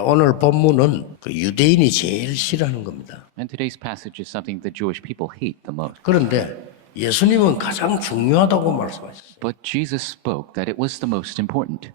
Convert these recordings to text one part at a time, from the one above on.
오늘 본문은 그 유대인이 제일 싫어하는 겁니다. And today's passage is something the Jewish people hate the most. 그런데 예수님은 가장 중요하다고 말씀하셨어요. But Jesus spoke that it was the most important.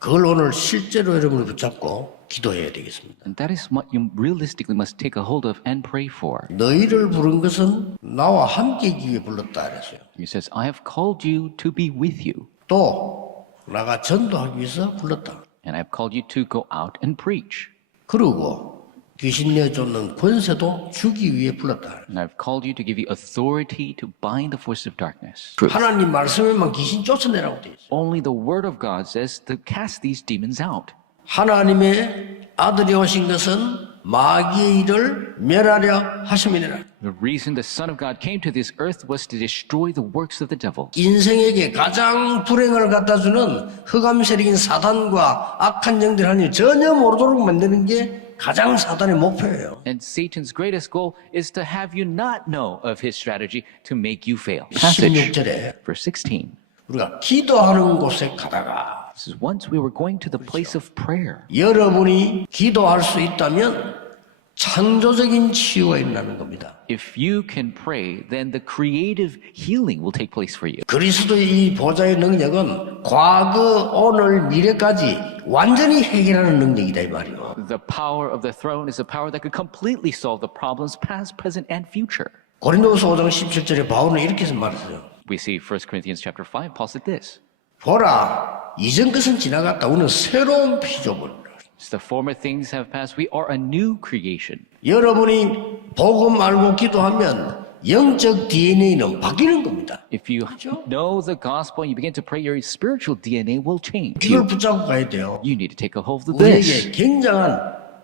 그걸 오늘 실제로 여러분이 붙잡고 기도해야 되겠습니다. And that is what you realistically must take a hold of and pray for. 너희를 부른 것은 나와 함께이기 위해 불렀다 그랬어요. He says, I have called you to be with you. 또 나가 전도하기 위해서 불렀다. And I have called you to go out and preach. 그리고 귀신 내쫓는 권세도 주기 위해 불렀다. And I've called you to give you authority to bind the force of darkness. 하나님 말씀에만 귀신 쫓아내라고 되어 있어요. Only the word of God says to cast these demons out. 하나님의 아들이 오신 것은 마귀의 일을 멸하려 하심이니라. The reason the Son of God came to this earth was to destroy the works of the devil. 인생에게 가장 불행을 갖다주는 흑암 세력인 사단과 악한 영들 하나님 전혀 모르도록 만드는 게 가장 사단의 목표예요. And Satan's greatest goal is to have you not know of his strategy to make you fail. Passage, 16절에 verse 16. 우리가 기도하는 곳에 가다가 This is once we were going to the place of prayer. 여러분이 기도할 수 있다면 창조적인 치유가 일어나는 겁니다. If you can pray, then the creative healing will take place for you. 그리스도의 이 보좌의 능력은 과거, 오늘, 미래까지 완전히 해결하는 능력이다 이 말이요. The power of the throne is a power that could completely solve the problems past, present, and future. 고린도서 5장 17절에 바울은 이렇게 말했어요. We see 1 Corinthians chapter 5, Paul said this. 보라, 이전 것은 지나갔다. 우리는 새로운 피조물. The former things have passed. We are a new creation. 여러분이 복음 알고 기도하면 영적 DNA는 바뀌는 겁니다. If you know the gospel and you begin to pray, your spiritual DNA will change. 이걸 붙잡고 가야 돼요. You need to take a hold of this. 우리에게 굉장한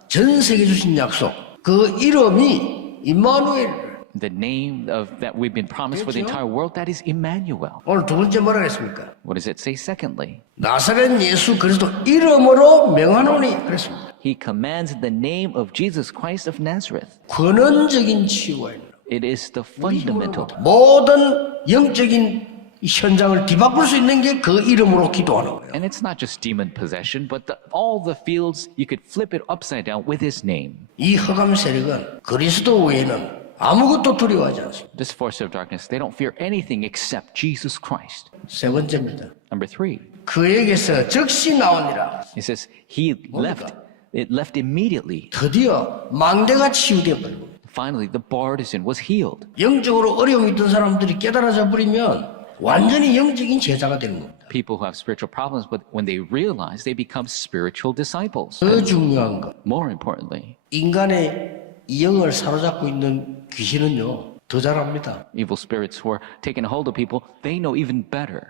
전 세계 주신 약속. 그 이름이 임마누엘. The name of that we've been promised for the entire world, that is Emmanuel. 오늘 두 번째 뭐라 했습니까? What does it say secondly? 나사렛 예수 그리스도 이름으로 명하노니 그랬습니다. He commands the name of Jesus Christ of Nazareth. 근원적인 치유가 있는 It is the fundamental. 모든 영적인 현장을 뒤바꿀 수 있는 게 그 이름으로 기도하는 거예요. And it's not just demon possession, but all the fields, you could flip it upside down with his name. 이 흑암 세력은 그리스도 외에는 아무것도 두려워하지 않습니다. This force of darkness, they don't fear anything except Jesus Christ. 세 번째입니다. Number 3, 그에게서 즉시 나오니라. it says he left. It left immediately. 드디어 망대가 치유되어 버린 겁니다. Finally, the partisan was healed. 영적으로 어려움이 있던 사람들이 깨달아져 버리면 완전히 영적인 제자가 되는 겁니다. People who have spiritual problems, but when they realize, they become spiritual disciples. 더 중요한 것, More importantly, 인간의 영을 사로잡고 있는 귀신은요 더 잘합니다. evil spirits who are taking a hold of people, they know even better.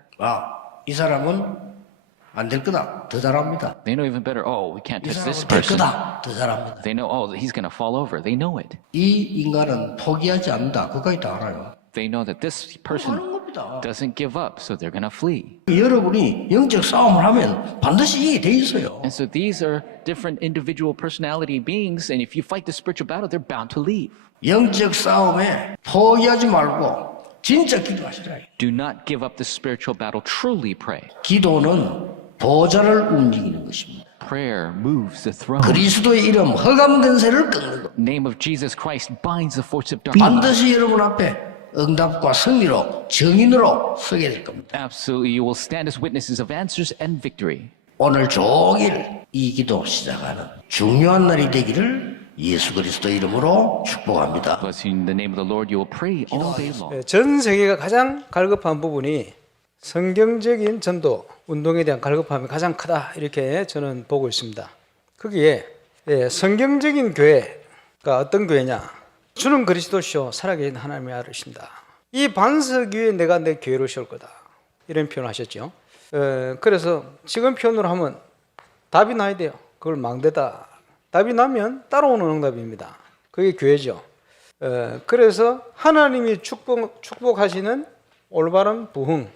이 사람은 안 될 거다. 더 잘합니다. They know even better. Oh, we can't 이 touch this 사람은 될 person. 거다. 더 잘합니다. They know, oh, he's going to fall over. They know it. 이 인간은 포기하지 않는다. 그까지 다 알아요. They know that this person 하는 겁니다. doesn't give up, so they're going to flee. 여러분이 영적 싸움을 하면 반드시 이게 돼 있어요. And so these are different individual personality beings, and if you fight the spiritual battle, they're bound to leave. 영적 싸움에 포기하지 말고 진짜 기도하시라. Do not give up the spiritual battle. Truly pray. 기도는 보좌를 움직이는 것입니다. Prayer moves the throne. 그리스도의 이름 흑암 근세를 꺾는 것. Name of Jesus Christ binds the force of darkness. 반드시 여러분 앞에 응답과 승리로 정인으로 서게 될 겁니다. Absolutely, you will stand as witnesses of answers and victory. 오늘 종일 이 기도 시작하는 중요한 날이 되기를 예수 그리스도 이름으로 축복합니다. Blessed in the name of the Lord, you will pray all day long. 전 세계가 가장 갈급한 부분이 성경적인 전도 운동에 대한 갈급함이 가장 크다 이렇게 저는 보고 있습니다. 거기에 성경적인 교회가 어떤 교회냐? 주는 그리스도시요 살아계신 하나님의 아들이십니다. 이 반석 위에 내가 내 교회로 세울 거다 이런 표현을 하셨죠. 그래서 지금 표현으로 하면 답이 나야 돼요. 그걸 망대다. 답이 나면 따라오는 응답입니다. 그게 교회죠. 그래서 하나님이 축복하시는 올바른 부흥,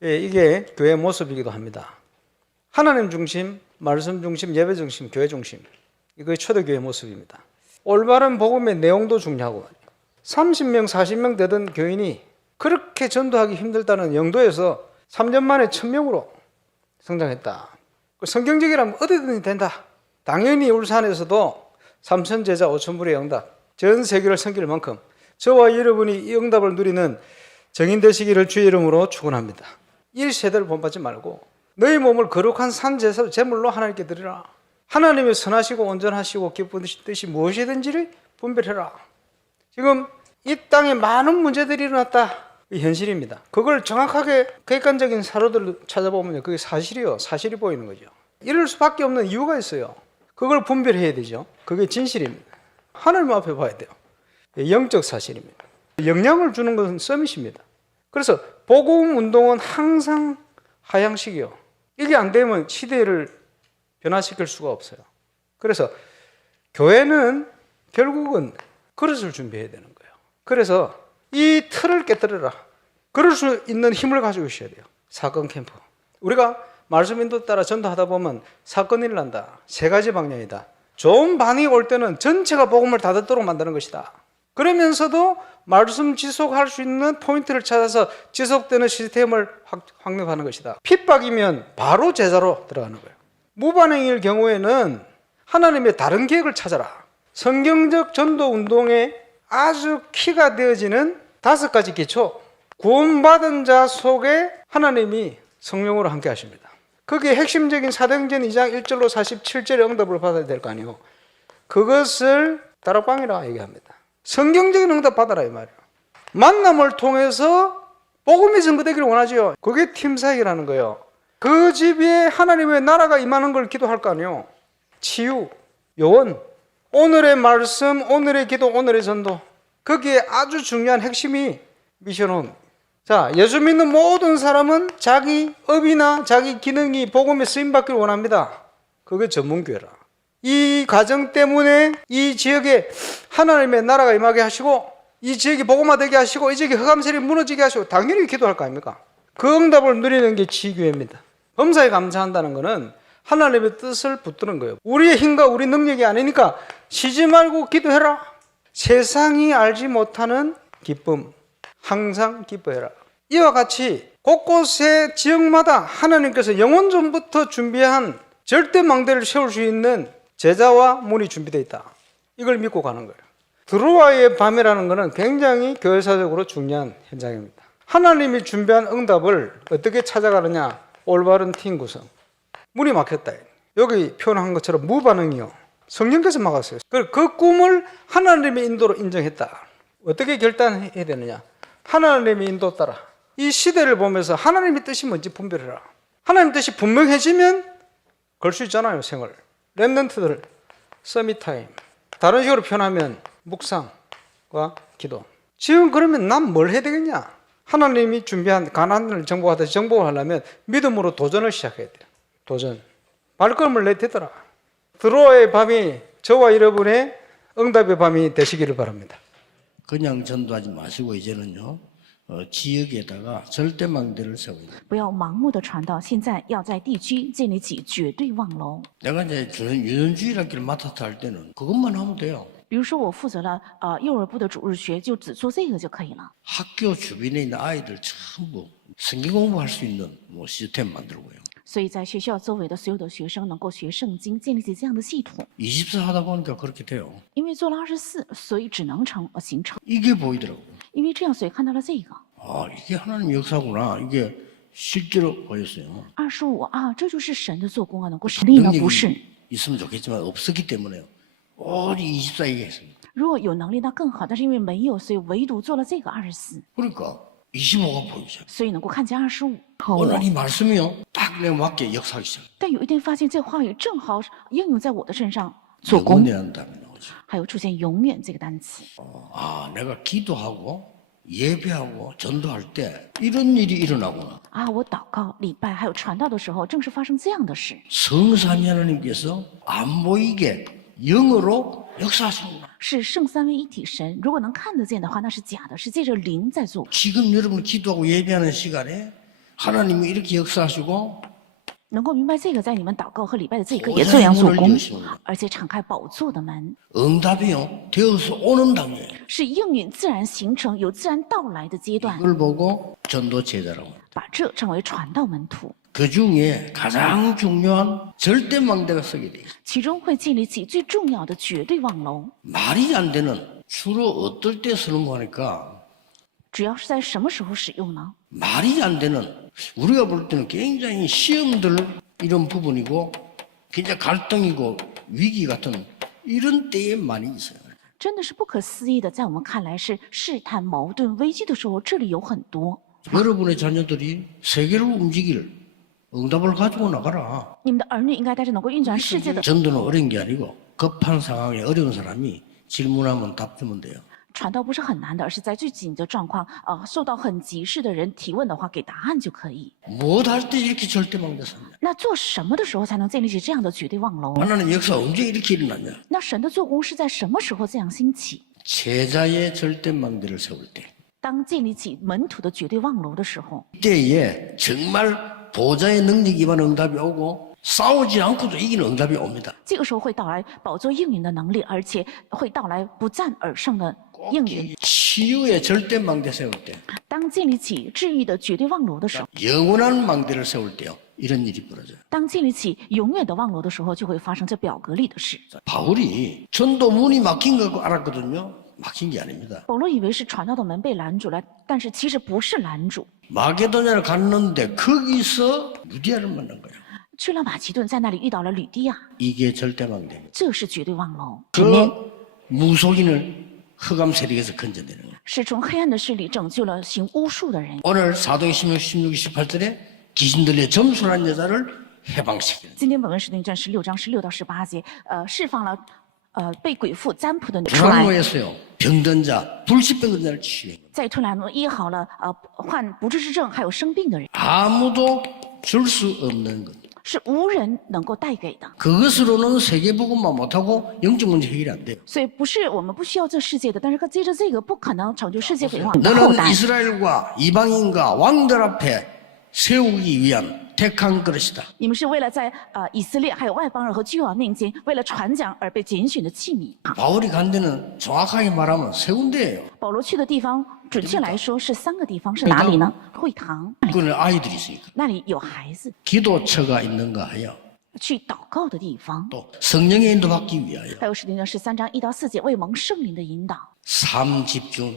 이게 교회의 모습이기도 합니다. 하나님 중심, 말씀 중심, 예배 중심, 교회 중심, 이거 초대교회의 모습입니다. 올바른 복음의 내용도 중요하고 30명, 40명 되던 교인이 그렇게 전도하기 힘들다는 영도에서 3년 만에 1000명으로 성장했다. 성경적이라면 어디든지 된다. 당연히 울산에서도 3천 제자 5천 불의 응답, 전 세계를 섬길 만큼 저와 여러분이 이 응답을 누리는 정인 되시기를 주의 이름으로 축원합니다. 1세대를 본받지 말고 너희 몸을 거룩한 산 제물로 하나님께 드리라. 하나님이 선하시고 온전하시고 기쁜 뜻이 무엇이든지를 분별해라. 지금 이 땅에 많은 문제들이 일어났다. 이 현실입니다. 그걸 정확하게 객관적인 사료들을 찾아보면 그게 사실이요. 사실이 보이는 거죠. 이럴 수밖에 없는 이유가 있어요. 그걸 분별해야 되죠. 그게 진실입니다. 하나님 앞에 봐야 돼요. 영적 사실입니다. 영향을 주는 것은 서밋입니다. 그래서 복음 운동은 항상 하향식이요. 이게 안 되면 시대를 변화시킬 수가 없어요. 그래서 교회는 결국은 그릇을 준비해야 되는 거예요. 그래서 이 틀을 깨뜨려라. 그럴 수 있는 힘을 가지고 있어야 돼요. 사건 캠프. 우리가 말씀 인도 따라 전도하다 보면 사건이 일어난다. 세 가지 방향이다. 좋은 반응이 올 때는 전체가 복음을 다 듣도록 만드는 것이다. 그러면서도 말씀 지속할 수 있는 포인트를 찾아서 지속되는 시스템을 확립하는 것이다. 핍박이면 바로 제자로 들어가는 거예요. 무반응일 경우에는 하나님의 다른 계획을 찾아라. 성경적 전도 운동에 아주 키가 되어지는 5가지 기초. 구원받은 자 속에 하나님이 성령으로 함께 하십니다. 거기에 핵심적인 사도행전 2장 1절로 47절의 응답을 받아야 될 거 아니에요. 그것을 다락방이라 얘기합니다. 성경적인 응답 받아라 이 말이에요. 만남을 통해서 복음이 증거되기를 원하지요. 그게 팀사역이라는 거예요. 그 집에 하나님의 나라가 임하는 걸 기도할 거 아니에요. 치유, 요원, 오늘의 말씀, 오늘의 기도, 오늘의 전도. 거기에 아주 중요한 핵심이 미션홈. 자, 예수 믿는 모든 사람은 자기 업이나 자기 기능이 복음에 쓰임받기를 원합니다. 그게 전문교회라. 이 과정 때문에 이 지역에 하나님의 나라가 임하게 하시고 이 지역이 복음화되게 하시고 이 지역이 흑암셀이 무너지게 하시고 당연히 기도할 거 아닙니까? 그 응답을 누리는 게 지교회입니다. 범사에 감사한다는 것은 하나님의 뜻을 붙드는 거예요. 우리의 힘과 우리 능력이 아니니까 쉬지 말고 기도해라. 세상이 알지 못하는 기쁨, 항상 기뻐해라. 이와 같이 곳곳의 지역마다 하나님께서 영원 전부터 준비한 절대 망대를 세울 수 있는 제자와 문이 준비되어 있다. 이걸 믿고 가는 거예요. 드로아의 밤이라는 것은 굉장히 교회사적으로 중요한 현장입니다. 하나님이 준비한 응답을 어떻게 찾아가느냐? 올바른 팀 구성. 문이 막혔다. 여기 표현한 것처럼 무반응이요. 성령께서 막았어요. 그 꿈을 하나님의 인도로 인정했다. 어떻게 결단해야 되느냐? 하나님의 인도 따라. 이 시대를 보면서 하나님의 뜻이 뭔지 분별해라. 하나님의 뜻이 분명해지면 걸 수 있잖아요, 생을. 랩런트들, 서밋타임. 다른 식으로 표현하면 묵상과 기도. 지금 그러면 난 뭘 해야 되겠냐? 하나님이 준비한 가나안을 정복하듯이 정복을 하려면 믿음으로 도전을 시작해야 돼요. 도전. 발걸음을 내딛더라. 드로아의 밤이 저와 여러분의 응답의 밤이 되시기를 바랍니다. 그냥 전도하지 마시고 이제는요. 지역에다가 절대망대를 세워야 돼요. 不要盲目的传道，现在要在地区建立起绝对望楼。 내가 이제 유년주일학교를 맡아서 할 때는 그것만 하면 돼요. 比如说，我负责了幼儿部的主日学，就只做这个就可以了。 학교 주변에 있는 아이들 전부 성경 공부할 수 있는 시스템 만들고요. 所以在学校周围的所有的学生能够学圣经，建立起这样的系统。 24 하다 보니까 그렇게 돼요. 因为做了24，所以只能形成。 이게 보이더라고요. 因为这样，所以看到了这个 아, 이게 하나님 역사구나. 이게 실제로 보였어요. 25啊，这就是神的做工啊，能够实力呢？不是。 있으면 좋겠지만 없었기 때문에 오직 24 얘기했습니다. 如果有能力那更好，但是因为没有，所以唯独做了这个24， 그러니까 25가 보이죠. 所以能够看见25。 오늘 이 말씀이요, 딱 내 맞게 역사하기 시작. 但有一天发现这话语正好应用在我的身上做工， 영원이라는 답이 나오죠. 还有出现永远这个单词。 아, 내가 기도하고 예배하고 전도할 때 이런 일이 일어나구나. 啊，我祷告、礼拜还有传道的时候，正是发生这样的事。 성삼위 하나님께서 안 보이게 영으로 역사하시는구나. 是圣三位一体神，如果能看得见的话，那是假的，是借着灵在做。 지금 여러분 기도하고 예배하는 시간에 하나님이 이렇게 역사하시고 能够明白这个，在你们祷告和礼拜的这一刻也这样做工，而且敞开宝座的门， 응답이요 되어서 오는 단계. 是应允自然形成、有自然到来的阶段。 이걸 보고 전도 제자라고. 把这称为传道门徒， 그 중에 가장 중요한 절대망대가 서게 돼 있어요. 其中会建立起最重要的绝对望楼。 말이 안 되는 주로 어떨 때 쓰는 거 하니까 主要是在什么时候使用呢？ 말이 안 되는 우리가 볼 때는 굉장히 시험들 이런 부분이고 굉장히 갈등이고 위기 같은 이런 때에 많이 있어요. 真的是不可思议的，在我们看来是试探、矛盾、危机的时候，这里有很多。 여러분의 자녀들이 세계를 움직일 응답을 가지고 나가라. 你们的儿女应该带着能够运转世界的 전도는 어려운 게 아니고 급한 상황에 어려운 사람이 질문하면 답 주면 돼요. 传道不是很难的，而是在最紧的状况，受到很急事的人提问的话，给答案就可以。 무엇할 때 이렇게 절대망대 삽니다. 那做什么的时候才能建立起这样的绝对望楼？ 하나님 역사 언제 이렇게 일어났냐? 那神的做工是在什么时候这样兴起？ 제자의 절대망대를 세울 때. 当建立起门徒的绝对望楼的时候， 이때에 정말 보좌의 능력 기반 응답이 오고 싸우지 않고도 이기는 응답이 옵니다. 这个时候会到来宝座应允的能力，而且会到来不战而胜的应允。 치유의 절대망대 세울 때, 当建立起治愈的绝对望楼的时候， 영원한 망대를 세울 때요. 이런 일이 벌어져요. 当建立起永远的望楼的时候，就会发生这表格里的事。 바울이 전도 문이 막힌 거 알았거든요. 막힌 게 아닙니다. 保罗以为是传道的门被拦住了，但是其实不是拦住。 마게도냐를 갔는데 거기서 루디아를 만난 거예요. 去了马其顿，在那里遇到了吕地亚， 이게 절대망대입니다. 这是绝对望楼， 그 무속인을 흑암 세력에서 건져내는 거예요. 是从黑暗的势力拯救了行巫术的人。 오늘 사도행 16, 18절에 귀신 들려 점술한 여자를 해방시키는 今天本文使徒行传16章16到18节，释放了被鬼附占卜的女出来， 불안모였어요. 병든 자, 불치병든 자를 치유해. 在突然医好了患不治之症还有生病的人， 아무도 줄 수 없는 것. 是无人能够带给的。 그것으로는 세계복음만 못하고 영적 문제 해결이 안 돼요. 所以不是我们不需要这世界的，但是接着这个不可能成就世界给我们的后 너는 代。 이스라엘과 이방인과 왕들 앞에 세우기 위한 택한 그릇이다. 你们是为了在以色列还有外邦人和君王面前，为了传讲而被拣选的器皿。 바울이 간 데는 정확하게 말하면 세 군데예요. 保罗去的地方，准确来说是3个地方，是哪里呢？会堂， 그는 아이들이 있으니까. 那里有孩子； 기도처가 있는가 하여 去祷告的地方， 또 성령의 인도받기 위하여 还有使徒行传13章1到4节为蒙圣灵的引导， 3집중,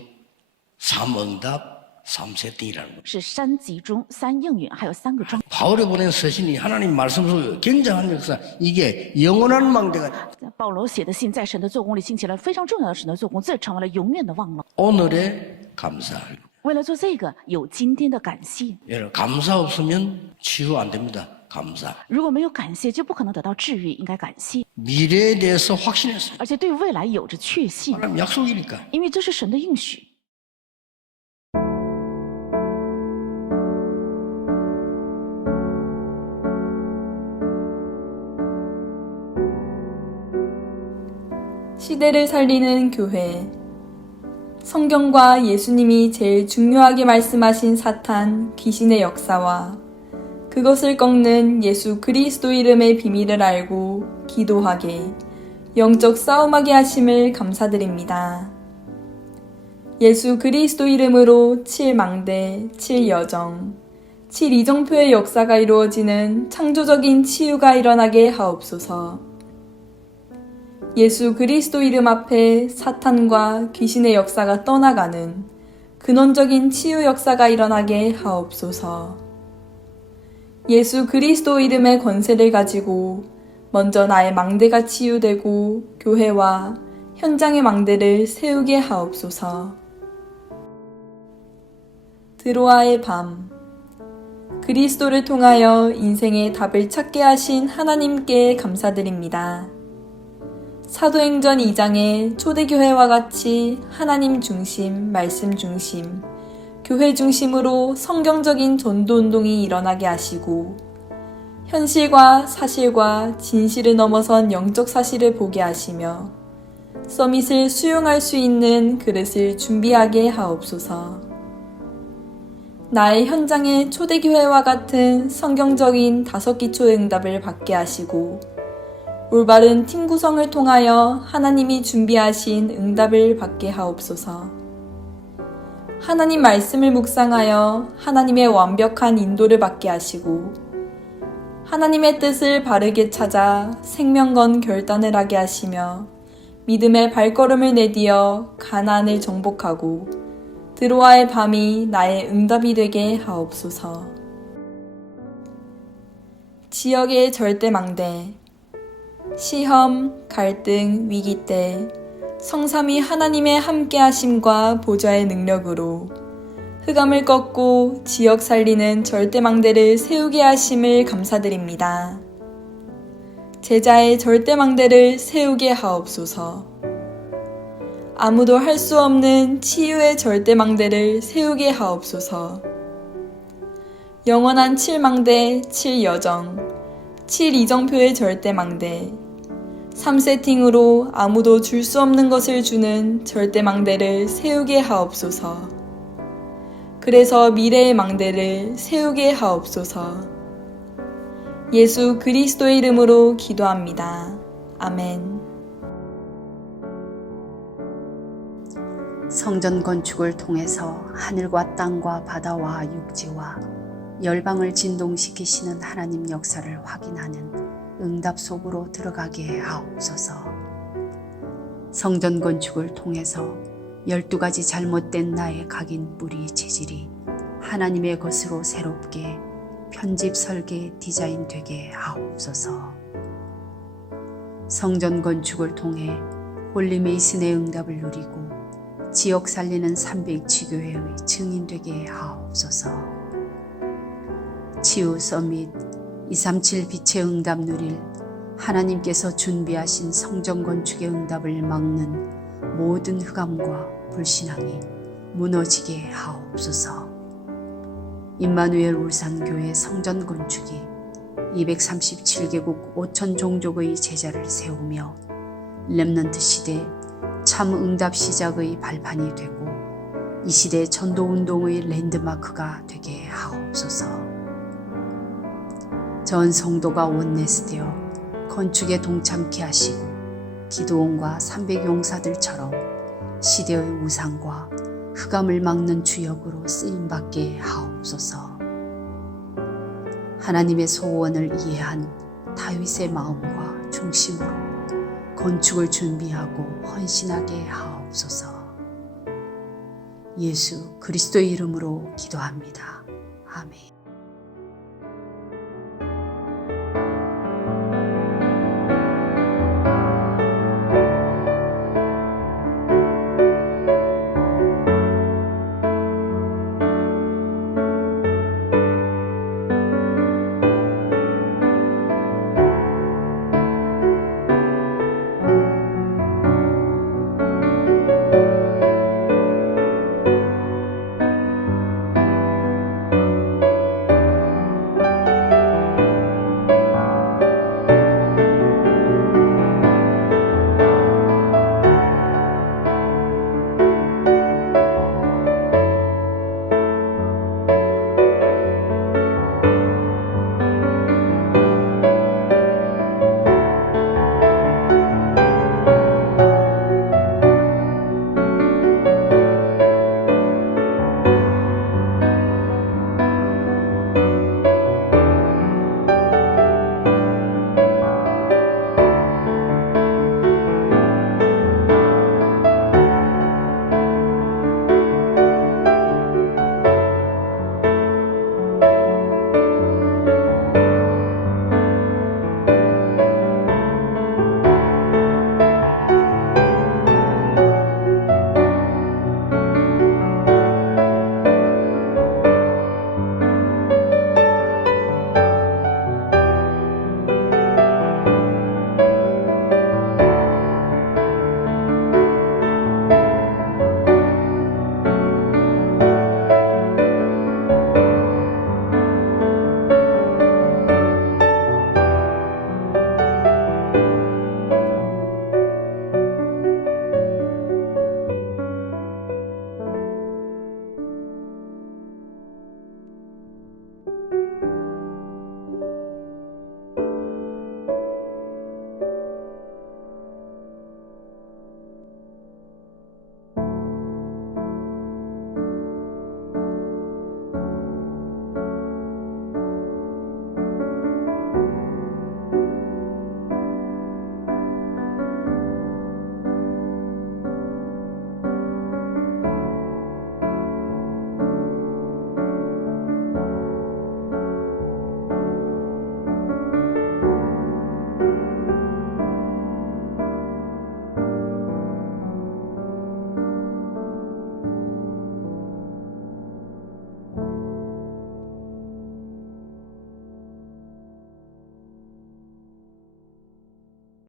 3응답, 3세팅이라는 거예요. 是3集中、3应允，还有3个装。 바울이 보낸 서신이 하나님 말씀 속에 굉장한 역사, 이게 영원한 망대가 保罗写的信在神的做工里兴起了非常重要的神的做工，这成为了永远的望楼。 오늘의 감사. 为了做这个，有今天的感谢。 여러분 감사 없으면 치유 안 됩니다. 감사. 如果没有感谢，就不可能得到治愈。应该感谢， 미래에 대해서 확신했어요. 而且对未来有着确信， 하나님 약속이니까. 因为这是神的应许。 시대를 살리는 교회. 성경과 예수님이 제일 중요하게 말씀하신 사탄, 귀신의 역사와 그것을 꺾는 예수 그리스도 이름의 비밀을 알고 기도하게, 영적 싸움하게 하심을 감사드립니다. 예수 그리스도 이름으로 7망대, 7여정, 7이정표의 역사가 이루어지는 창조적인 치유가 일어나게 하옵소서. 예수 그리스도 이름 앞에 사탄과 귀신의 역사가 떠나가는 근원적인 치유 역사가 일어나게 하옵소서. 예수 그리스도 이름의 권세를 가지고 먼저 나의 망대가 치유되고 교회와 현장의 망대를 세우게 하옵소서. 드로아의 밤. 그리스도를 통하여 인생의 답을 찾게 하신 하나님께 감사드립니다. 사도행전 2장의 초대교회와 같이 하나님 중심, 말씀 중심, 교회 중심으로 성경적인 전도운동이 일어나게 하시고 현실과 사실과 진실을 넘어선 영적 사실을 보게 하시며 서밋을 수용할 수 있는 그릇을 준비하게 하옵소서. 나의 현장의 초대교회와 같은 성경적인 5기초 응답을 받게 하시고 올바른 팀 구성을 통하여 하나님이 준비하신 응답을 받게 하옵소서. 하나님 말씀을 묵상하여 하나님의 완벽한 인도를 받게 하시고 하나님의 뜻을 바르게 찾아 생명건 결단을 하게 하시며 믿음의 발걸음을 내디어 가나안을 정복하고 드로아의 밤이 나의 응답이 되게 하옵소서. 지역의 절대망대, 시험, 갈등, 위기 때 성삼위 하나님의 함께하심과 보좌의 능력으로 흑암을 꺾고 지역 살리는 절대망대를 세우게 하심을 감사드립니다. 제자의 절대망대를 세우게 하옵소서. 아무도 할 수 없는 치유의 절대망대를 세우게 하옵소서. 영원한 7망대, 7여정, 7이정표의 절대망대, 3세팅으로 아무도 줄 수 없는 것을 주는 절대망대를 세우게 하옵소서. 그래서 미래의 망대를 세우게 하옵소서. 예수 그리스도의 이름으로 기도합니다. 아멘. 성전 건축을 통해서 하늘과 땅과 바다와 육지와 열방을 진동시키시는 하나님 역사를 확인하는 응답 속으로 들어가게 하옵소서. 성전 건축을 통해서 12가지 잘못된 나의 각인 뿌리 체질이 하나님의 것으로 새롭게 편집 설계 디자인 되게 하옵소서. 성전 건축을 통해 홀리메이슨의 응답을 누리고 지역 살리는 300지교회의 증인 되게 하옵소서. 치유 서밋 237 빛의 응답 누릴 하나님께서 준비하신 성전 건축의 응답을 막는 모든 흑암과 불신앙이 무너지게 하옵소서. 임마누엘 울산교회 성전 건축이 237개국 5천 종족의 제자를 세우며 렘넌트 시대 참 응답 시작의 발판이 되고 이 시대 전도운동의 랜드마크가 되게 하옵소서. 전 성도가 원내스되어 건축에 동참케 하시고 기도원과 300용사들처럼 시대의 우상과 흑암을 막는 주역으로 쓰임받게 하옵소서. 하나님의 소원을 이해한 다윗의 마음과 중심으로 건축을 준비하고 헌신하게 하옵소서. 예수 그리스도의 이름으로 기도합니다. 아멘.